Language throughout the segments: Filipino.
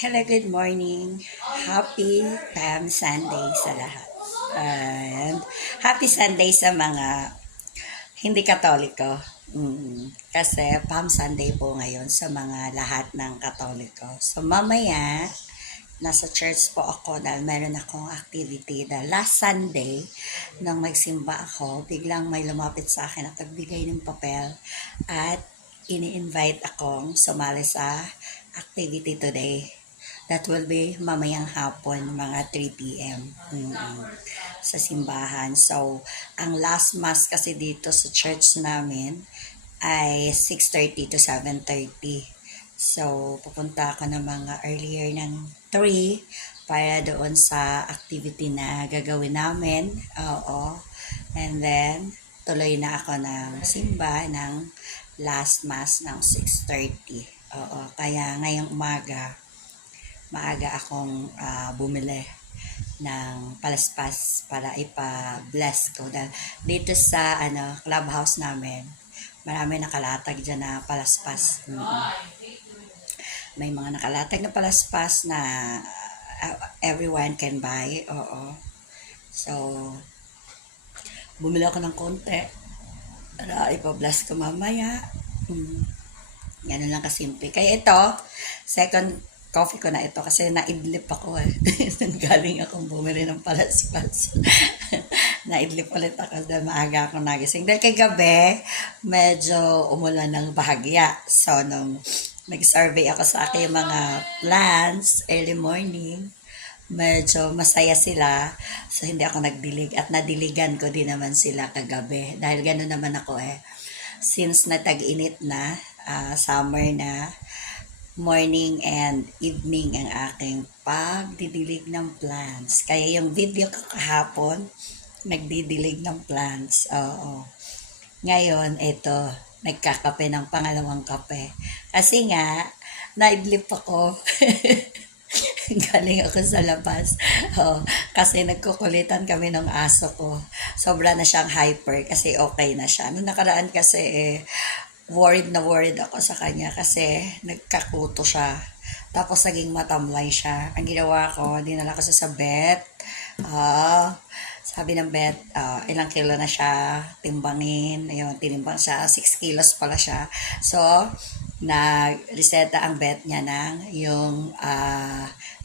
Hello, good morning. Happy Palm Sunday sa lahat. And happy Sunday sa mga hindi Katoliko. Kasi Palm Sunday po ngayon sa mga lahat ng Katoliko. So mamaya, nasa church po ako dahil meron akong activity dahil last Sunday nang magsimba ako, biglang may lumapit sa akin at nagbigay ng papel at ini-invite akong sumali sa activity today. That will be mamayang hapon, mga 3 p.m. Sa simbahan. So, ang last mass kasi dito sa church namin ay 6:30 to 7:30. So, pupunta ako ng mga earlier ng 3 para doon sa activity na gagawin namin. Oo. And then, tuloy na ako ng simba ng last mass ng 6:30. Oo. Kaya ngayong umaga, maaga akong bumili ng palaspas para ipa-bless ko. Dahil dito sa clubhouse namin, marami nakalatag dyan na palaspas. May mga nakalatag na palaspas na everyone can buy. Oo. So, bumili ako ng konti para ipa-bless ko mamaya. Ganun lang kasimple. Kaya ito, second coffee ko na ito kasi naidlip ako eh. Galing akong bumili ng palaspas. Naidlip ulit ako dahil maaga akong nagising. Dahil kay gabi, medyo umulan ng bahagya. So, nung nag-survey ako sa aking mga plants, early morning, medyo masaya sila. So, hindi ako nagdilig. At nadiligan ko din naman sila kagabi. Dahil gano'n naman ako eh. Since natag-init na, summer na, morning and evening ang aking pagdidilig ng plants. Kaya yung video ko kahapon, nagdidilig ng plants. Oo. Ngayon, ito, nagkakape ng pangalawang kape. Kasi nga, naidlip ako. Galing ako sa labas. Oh, kasi nagkukulitan kami ng aso ko. Sobra na siyang hyper kasi okay na siya. Noong nakaraan kasi worried ako sa kanya kasi nagkakuto siya. Tapos naging matamlay siya. Ang ginawa ko, dinala ko sa vet. Sabi ng vet, ilang kilo na siya, timbangin. Ayun, tinimbang siya, 6 kilos pala siya. So, nag-reseta ang vet niya ng yung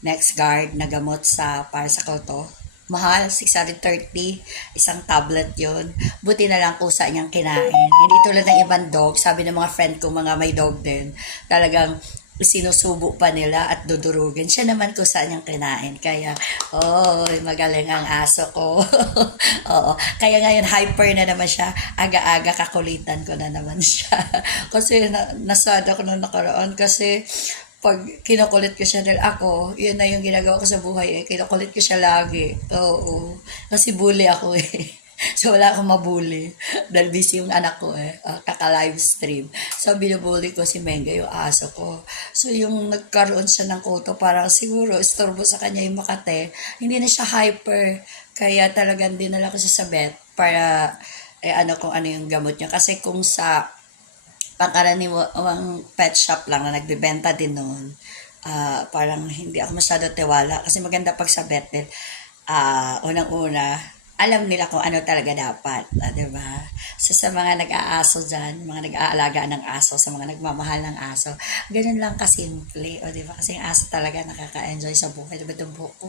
next guard na gamot para sa kuto. Mahal, 630, isang tablet yon. Buti na lang kusa niyang kinain. Hindi tulad ng ibang dog, sabi ng mga friend ko, mga may dog din, talagang sinusubo pa nila at dudurugin. Siya naman kusa niyang kinain. Kaya, magaling ang aso ko. Oo. Kaya ngayon, hyper na naman siya. Aga-aga kakulitan ko na naman siya. Kasi nasada ko nung nakaraan kasi pag kinukulit ko siya dahil ako, yun na yung ginagawa ko sa buhay eh. Kinukulit ko siya lagi. Oo. Kasi bully ako eh. So wala akong mabully. Dahil busy yung anak ko eh. Kaka-live stream. So binubully ko si Menga, yung aso ko. So yung nagkaroon siya ng kuto, parang siguro istorbo sa kanya yung Makate. Hindi na siya hyper. Kaya talagang dinala ko siya sa vet para kung ano yung gamot niya. Kasi kung sa pangkaraniwang pet shop lang na nagbebenta din noon, parang hindi ako masyado tiwala kasi maganda pag sa vet din, unang-una alam nila kung ano talaga dapat, diba? So sa mga nag-aaso dyan, mga nag-aalaga ng aso, sa mga nagmamahal ng aso, ganun lang kasimple, diba? Kasi yung aso talaga nakaka-enjoy sa buhay, diba? Itong buhok ko,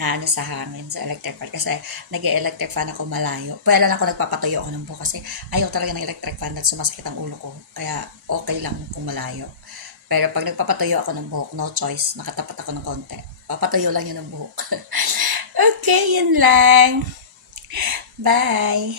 na sa hangin, sa electric fan, kasi nag-electric fan ako malayo. Pwede lang ako nagpapatuyo ako ng buhok kasi ayaw talaga ng electric fan at sumasakit ang ulo ko, kaya okay lang kung malayo. Pero pag nagpapatuyo ako ng buhok, no choice, nakatapat ako ng konti. Papatuyo lang yun ng buhok. Okay, yun lang. Bye!